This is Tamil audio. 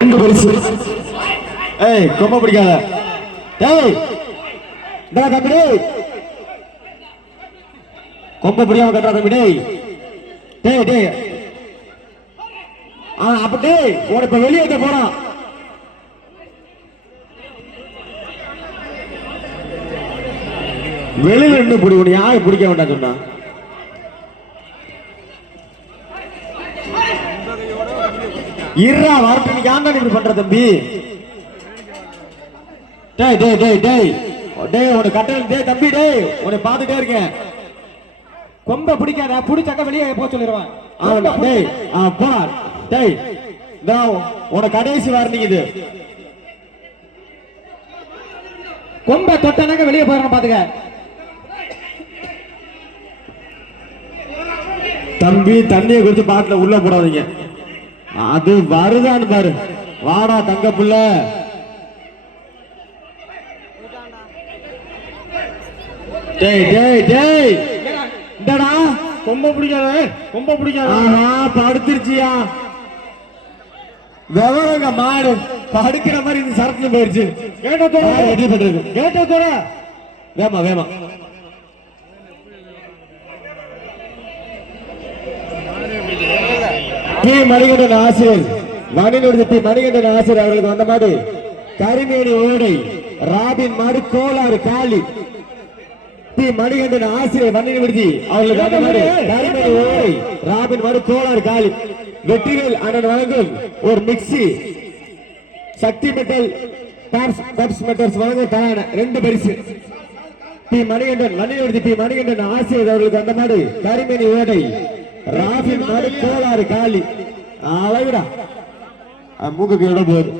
ரெண்டு பரிசு. ஏய் கொம்ப பிடிக்காத. ஏய் டா தம்பி கொம்ப பிடிக்காம கட்டா தம்பி டேய். டேய் டேய் அப்ப டேய் ஓட இப்ப வெளியே ஏத்த போறான். வெளியில இருந்து பிடிக்கணும். யாரு பிடிக்க வேண்டாம் சொன்னா? இருறா வரட்டு. நீ ஏன் இப்படி பண்ற தம்பி? டேய் டேய் டேய் டேய் டேய் உனக்கு கட்டல். டேய் தம்பி டேய் உன்னை பாத்துட்டே இருக்கேன். கொம்ப பிடிக்காத. பிடிச்சாக்க வெளியே போக சொல்லிடுவான். டேய் போ. டேய் உனக்கு கடைசி வார்னிங் இது. கொம்ப தொட்டனாக்க வெளியே போயிடணும் பாத்துக்க. தம்பி தண்ணியை குறிச்சு பாட்டுல உள்ள போடாதீங்க. அது வருதான்னு பாரு. வாடா தங்க புள்ள. டேய் டேய் டேய் இந்தடா கொம்ப பிடிக்காத. கொம்ப பிடிக்காத. படுத்துருச்சியா விவரங்க மாடு படுக்கிற மாதிரி இந்த சரத்துல போயிருச்சு. கேட்ட வேமா வேமா. பி மணிகண்டன் ஆசிரியர் மணிநூறு பி மணிகண்டன் ஆசிரியர் அவர்களுக்கு வந்த மாடு கரிமேனி ஓடை ராபின் மாடு கோளாறு காலி. பி மணிகண்டன் ஆசிரியர் மணிநூறு அவர்களுக்கு வந்த மாடு கரிமேனி ஓடை ராபின் மாடு கோளாறு காலி. வெற்றிகள் அண்ணன் வழங்கும் ஒரு மிக்சி சக்தி மெட்டல் டாப்ஸ் மெட்டல்ஸ் வழங்கும் தரான ரெண்டு பரிசு. பி மணிகண்டன் மணிநூறு பி மணிகண்டன் ஆசிரியர் அவர்களுக்கு வந்த மாடு கரிமேனி ஓடை ராபின் மாடு கோளாறு காலி. அழகுடா மூக்குக்கு இடம் போகுது.